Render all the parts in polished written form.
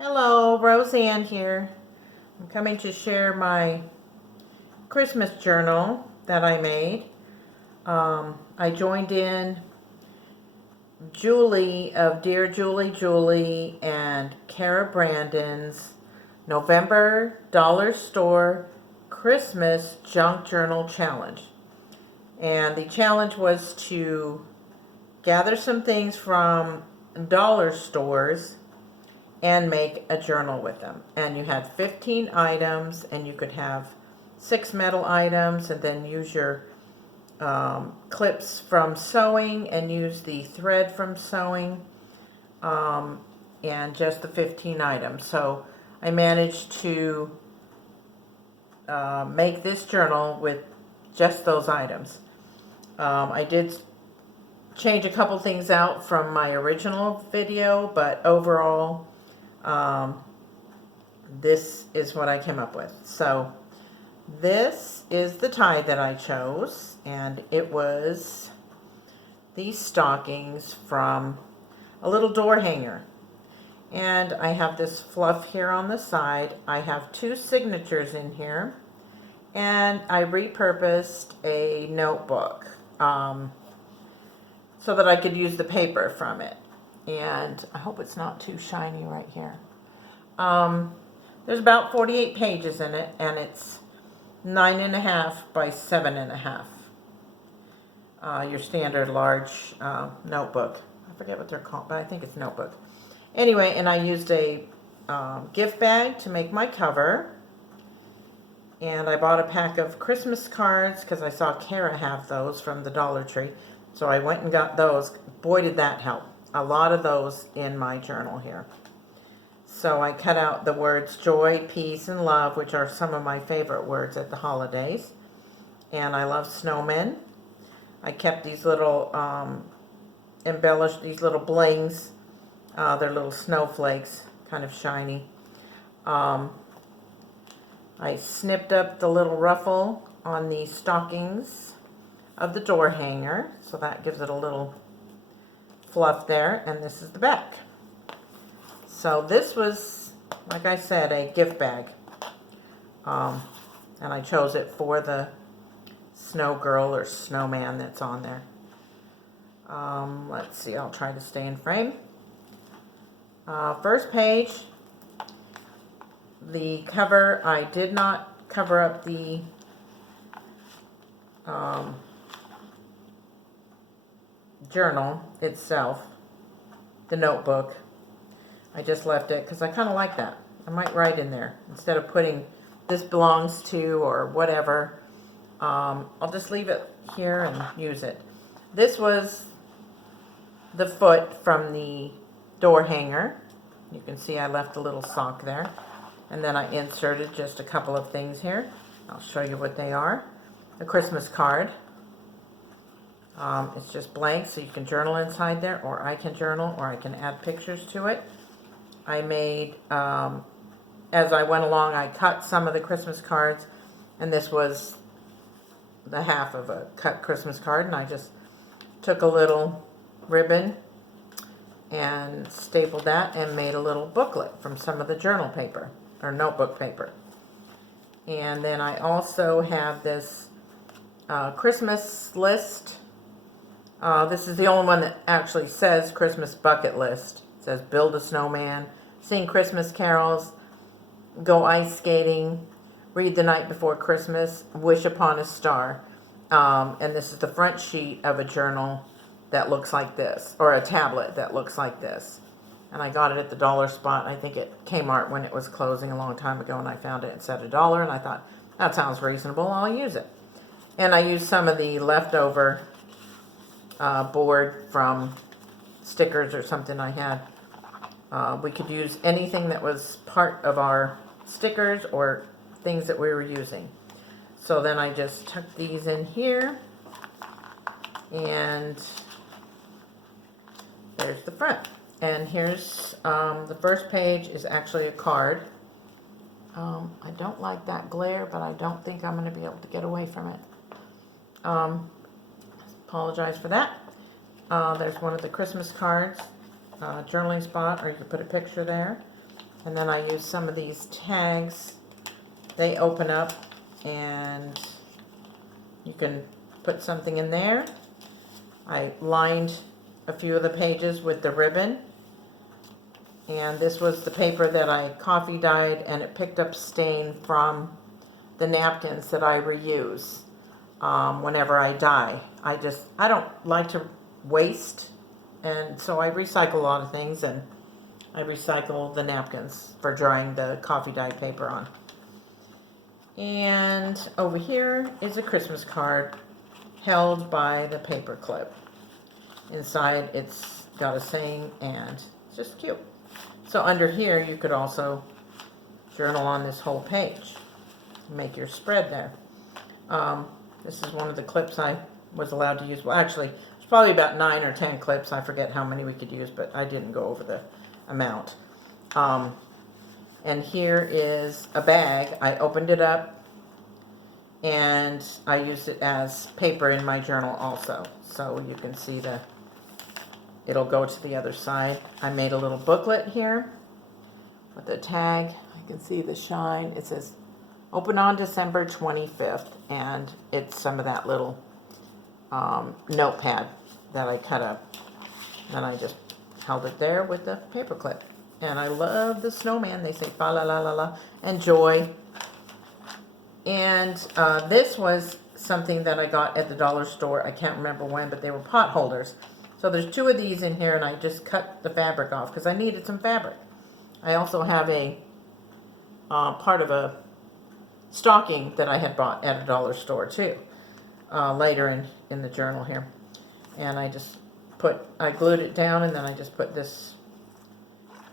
Hello, Roseanne here. I'm coming to share my Christmas journal that I made. I joined in Julie of Dear Julie and Cara Brandon's November Dollar Store Christmas Junk Journal Challenge. And the challenge was to gather some things from dollar stores and make a journal with them. And you had 15 items, and you could have 6 metal items, and then use your clips from sewing and use the thread from sewing, and just the 15 items. So I managed to make this journal with just those items. I did change a couple things out from my original video, but overall this is what I came up with. So this is the tie that I chose, and it was these stockings from a little door hanger. And I have this fluff here on the side. I have 2 signatures in here, and I repurposed a notebook so that I could use the paper from it. And I hope it's not too shiny right here. There's about 48 pages in it, and it's 9.5 by 7.5. Your standard large notebook. I forget what they're called, but I think it's notebook. Anyway, and I used a gift bag to make my cover. And I bought a pack of Christmas cards because I saw Cara have those from the Dollar Tree. So I went and got those. Boy, did that help. A lot of those in my journal here. So I cut out the words joy, peace, and love, which are some of my favorite words at the holidays. And I love snowmen. I kept these little embellished, these little blings. They're little snowflakes, kind of shiny. I snipped up the little ruffle on the stockings of the door hanger, so that gives it a little fluff there, and this is the back. So this was, like I said, a gift bag, and I chose it for the snow girl or snowman that's on there. Let's see, I'll try to stay in frame. First page, the cover, I did not cover up the journal itself, the notebook. I just left it because I kind of like that. I might write in there instead of putting this belongs to or whatever. I'll just leave it here and use it. This was the foot from the door hanger. You can see I left a little sock there. And then I inserted just a couple of things here. I'll show you what they are. A Christmas card. It's just blank, so you can journal inside there, or I can journal, or I can add pictures to it. I made, as I went along, I cut some of the Christmas cards, and this was the half of a cut Christmas card, and I just took a little ribbon and stapled that and made a little booklet from some of the journal paper, or notebook paper. And then I also have this Christmas list. This is the only one that actually says Christmas bucket list. It says build a snowman, sing Christmas carols, go ice skating, read the night before Christmas, wish upon a star. And this is the front sheet of a journal that looks like this, or a tablet that looks like this. And I got it at the dollar spot. I think at Kmart when it was closing a long time ago, and I found it and said $1, and I thought, that sounds reasonable, I'll use it. And I used some of the leftover board from stickers or something I had. We could use anything that was part of our stickers or things that we were using. So then I just tucked these in here, and there's the front. And here's the first page is actually a card. I don't like that glare, but I don't think I'm going to be able to get away from it. Apologize for that. There's one of the Christmas cards, journaling spot, or you could put a picture there. And then I use some of these tags. They open up and you can put something in there. I lined a few of the pages with the ribbon. And this was the paper that I coffee dyed, and it picked up stain from the napkins that I reuse whenever I dye. I don't like to waste, and so I recycle a lot of things, and I recycle the napkins for drying the coffee dyed paper on. And over here is a Christmas card held by the paper clip. Inside it's got a saying, and it's just cute. So under here you could also journal on this whole page. Make your spread there. This is one of the clips I was allowed to use. Well, actually, it's probably about 9 or 10 clips. I forget how many we could use, but I didn't go over the amount. And here is a bag. I opened it up, and I used it as paper in my journal also. So you can see it'll go to the other side. I made a little booklet here with a tag. I can see the shine. It says, open on December 25th, and it's some of that little notepad that I cut up. And I just held it there with the paper clip. And I love the snowman. They say fa la la la la and joy. And this was something that I got at the dollar store. I can't remember when, but they were pot holders. So there's 2 of these in here, and I just cut the fabric off because I needed some fabric. I also have a part of a stocking that I had bought at a dollar store too, later in the journal here. And I glued it down, and then I just put this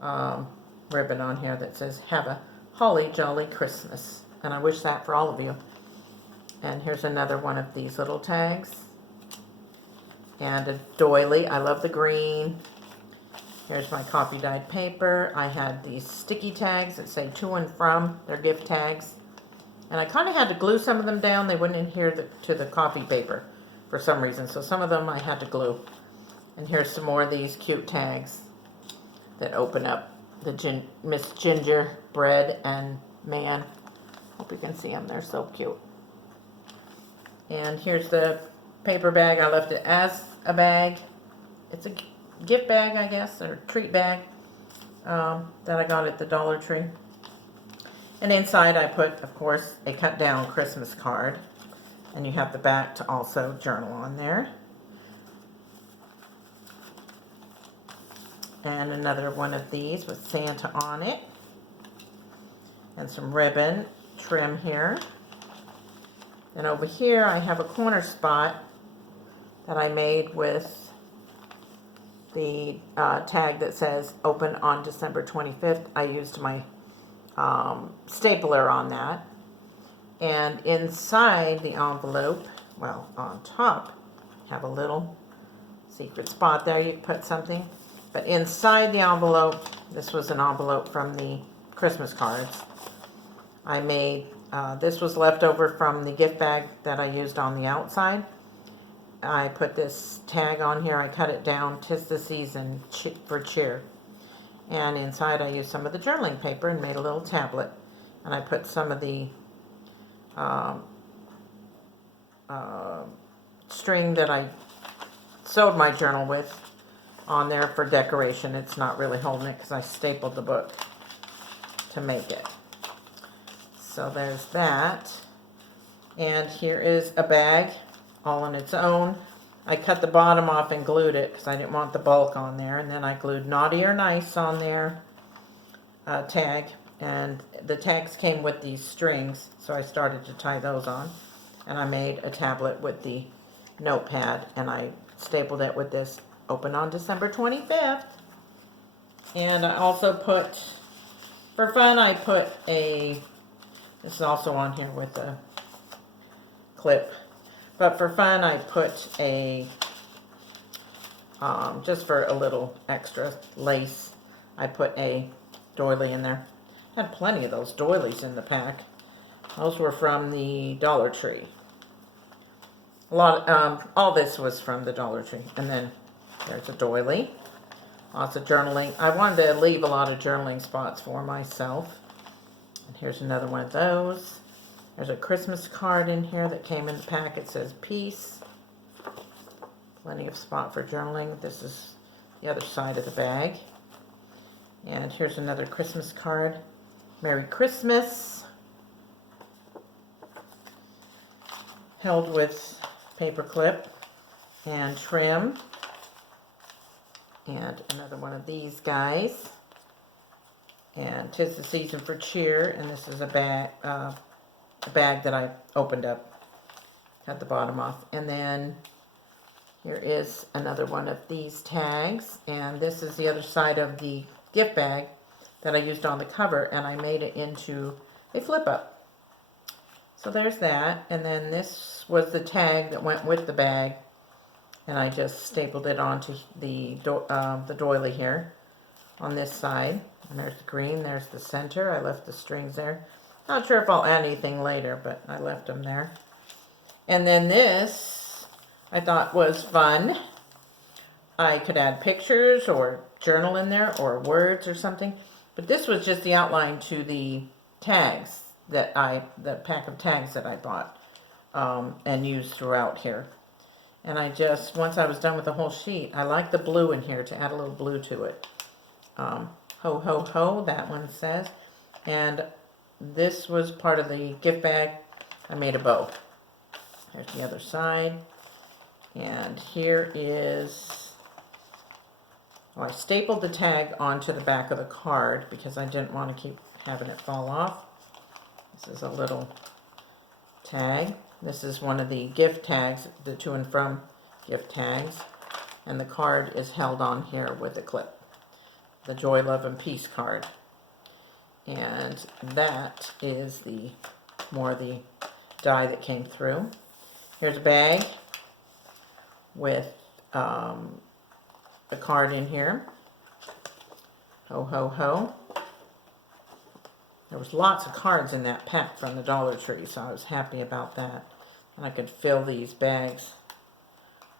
ribbon on here that says, have a holly jolly Christmas. And I wish that for all of you. And here's another one of these little tags. And a doily. I love the green. Here's my coffee dyed paper. I had these sticky tags that say to and from. They're gift tags. And I kind of had to glue some of them down. They wouldn't adhere to the coffee paper for some reason. So some of them I had to glue. And here's some more of these cute tags that open up. The Miss Gingerbread and Man. Hope you can see them. They're so cute. And here's the paper bag. I left it as a bag. It's a gift bag, I guess, or treat bag that I got at the Dollar Tree. And inside I put, of course, a cut down Christmas card. And you have the back to also journal on there. And another one of these with Santa on it. And some ribbon trim here. And over here I have a corner spot that I made with the tag that says open on December 25th. I used my stapler on that. And inside the envelope, well, on top, have a little secret spot there. You can put something. But inside the envelope, this was an envelope from the Christmas cards. I made, this was left over from the gift bag that I used on the outside. I put this tag on here. I cut it down. 'Tis the season for cheer. And inside I used some of the journaling paper and made a little tablet. And I put some of the string that I sewed my journal with on there for decoration. It's not really holding it because I stapled the book to make it. So there's that. And here is a bag all on its own. I cut the bottom off and glued it because I didn't want the bulk on there. And then I glued naughty or nice on there, tag. And the tags came with these strings, so I started to tie those on. And I made a tablet with the notepad, and I stapled it with this open on December 25th. And I also put, for fun, I put this is also on here with a clip. But for fun, I put a, just for a little extra lace, I put a doily in there. I had plenty of those doilies in the pack. Those were from the Dollar Tree. All this was from the Dollar Tree. And then there's a doily. Lots of journaling. I wanted to leave a lot of journaling spots for myself. And here's another one of those. There's a Christmas card in here that came in the pack. It says peace. Plenty of spot for journaling. This is the other side of the bag. And here's another Christmas card. Merry Christmas. Held with paper clip and trim. And another one of these guys. And 'tis the season for cheer. And this is a bag that I opened up. Cut the bottom off. And then here is another one of these tags. And this is the other side of the gift bag that I used on the cover. And I made it into a flip up. So there's that. And then this was the tag that went with the bag. And I just stapled it onto the doily here on this side. And there's the green, there's the center. I left the strings there. Not sure if I'll add anything later, but I left them there. And then this I thought was fun. I could add pictures or journal in there or words or something. But this was just the outline to the tags that the pack of tags that I bought and used throughout here. And I just, once I was done with the whole sheet, I like the blue in here to add a little blue to it. Ho, ho, ho, that one says. And this was part of the gift bag. I made a bow. There's the other side. And here is, well, I stapled the tag onto the back of the card because I didn't want to keep having it fall off. This is a little tag. This is one of the gift tags, the to and from gift tags. And the card is held on here with a clip. The Joy, Love, and Peace card. And that is the more the die that came through. Here's a bag with a card in here. Ho, ho, ho. There was lots of cards in that pack from the Dollar Tree, so I was happy about that. And I could fill these bags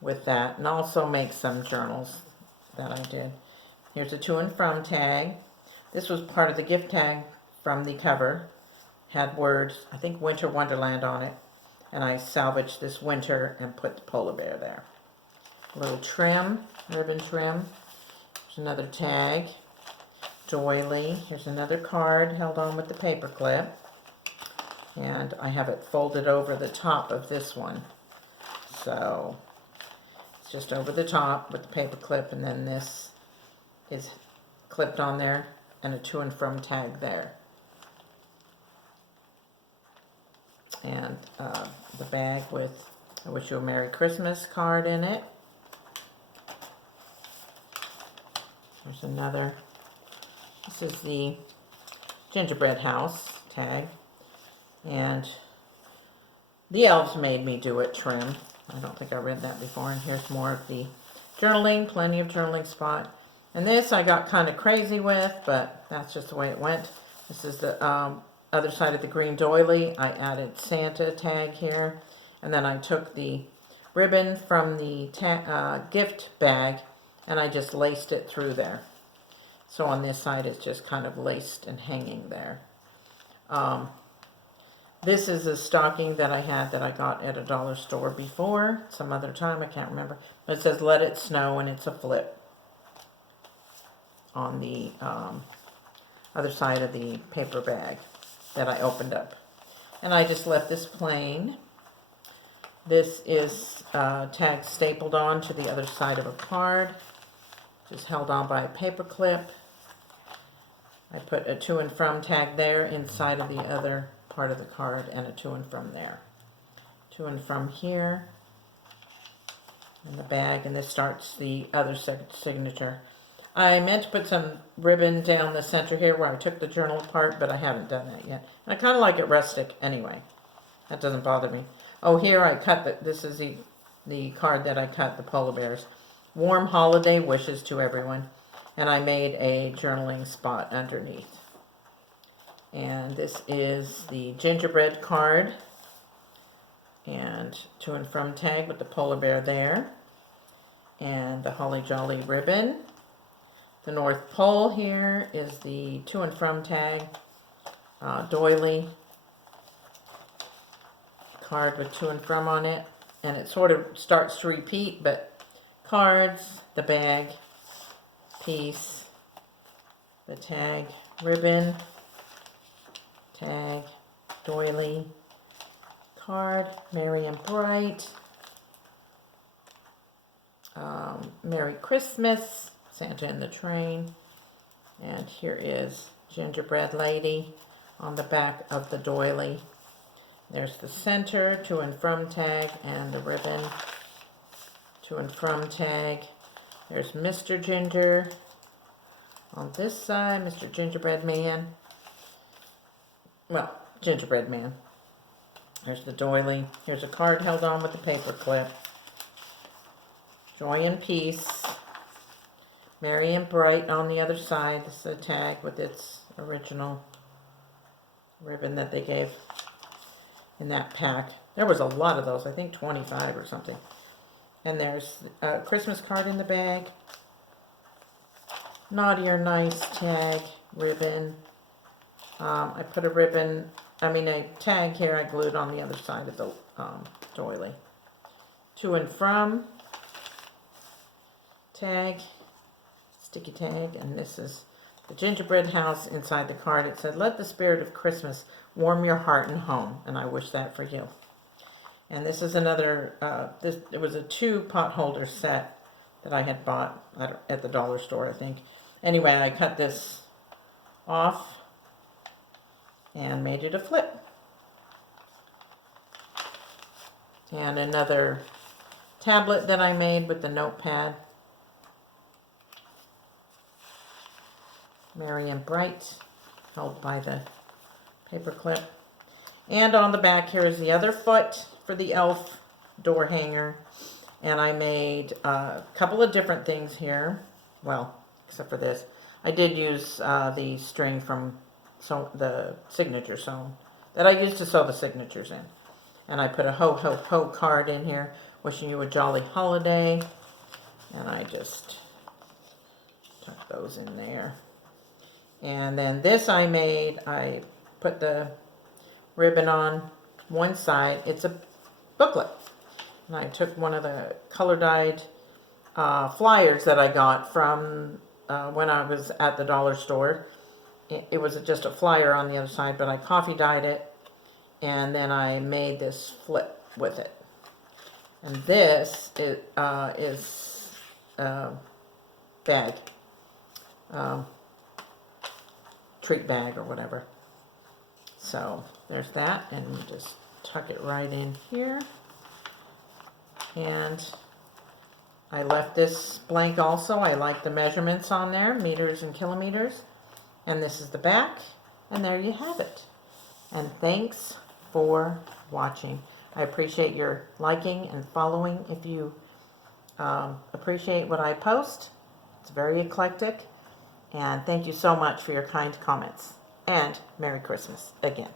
with that and also make some journals that I did. Here's a to and from tag. This was part of the gift tag from the cover. Had words, I think Winter Wonderland on it. And I salvaged this winter and put the polar bear there. A little trim, ribbon trim. There's another tag. Doily. Here's another card held on with the paper clip. And I have it folded over the top of this one. So it's just over the top with the paper clip, and then this is clipped on there and a to and from tag there. And the bag with I Wish You a Merry Christmas card in it. There's another. This is the gingerbread house tag. And the elves made me do it trim. I don't think I read that before. And here's more of the journaling, plenty of journaling spot. And this I got kind of crazy with, but that's just the way it went. This is the other side of the green doily. I added Santa tag here. And then I took the ribbon from the gift bag and I just laced it through there. So on this side it's just kind of laced and hanging there. This is a stocking that I had that I got at a dollar store before, some other time, I can't remember. But it says Let It Snow, and it's a flip on the other side of the paper bag that I opened up. And I just left this plain. This is tag stapled on to the other side of a card, just held on by a paper clip. I put a to and from tag there inside of the other part of the card and a to and from there. To and from here in the bag, and this starts the other signature. I meant to put some ribbon down the center here where I took the journal apart, but I haven't done that yet. I kind of like it rustic anyway. That doesn't bother me. Oh, here I cut this is the card that I cut, the polar bears. Warm holiday wishes to everyone. And I made a journaling spot underneath. And this is the gingerbread card. And to and from tag with the polar bear there. And the holly jolly ribbon. The North Pole here is the to and from tag, doily card with to and from on it, and it sort of starts to repeat, but cards, the bag, piece, the tag, ribbon, tag, doily, card, Merry and Bright, Merry Christmas, Santa in the Train, and here is Gingerbread Lady on the back of the doily. There's the center, to and from tag, and the ribbon, to and from tag. There's Mr. Ginger on this side, Mr. Gingerbread Man. Well, Gingerbread Man. There's the doily. Here's a card held on with a paper clip. Joy and Peace. Merry and Bright on the other side. This is a tag with its original ribbon that they gave in that pack. There was a lot of those, I think 25 or something. And there's a Christmas card in the bag. Naughty or Nice tag, ribbon. I put a tag here I glued on the other side of the doily. To and from tag, sticky tag, and this is the gingerbread house inside the card. It said, "Let the spirit of Christmas warm your heart and home," and I wish that for you. And this is another, it was a 2 pot holder set that I had bought at the dollar store, I think. Anyway, I cut this off and made it a flip. And another tablet that I made with the notepad. Merry and Bright, held by the paper clip. And on the back here is the other foot for the elf door hanger. And I made a couple of different things here. Well, except for this. I did use the string from the signature sewn that I used to sew the signatures in. And I put a ho ho ho card in here, wishing you a jolly holiday. And I just tuck those in there. And then this I put the ribbon on one side. It's a booklet. And I took one of the color-dyed flyers that I got from when I was at the dollar store. It was just a flyer on the other side, but I coffee-dyed it. And then I made this flip with it. And this is bag. Treat bag or whatever. So there's that, and you just tuck it right in here. And I left this blank also. I like the measurements on there, meters and kilometers. And this is the back, and there you have it. And thanks for watching. I appreciate your liking and following if you appreciate what I post. It's very eclectic. And thank you so much for your kind comments. And Merry Christmas again.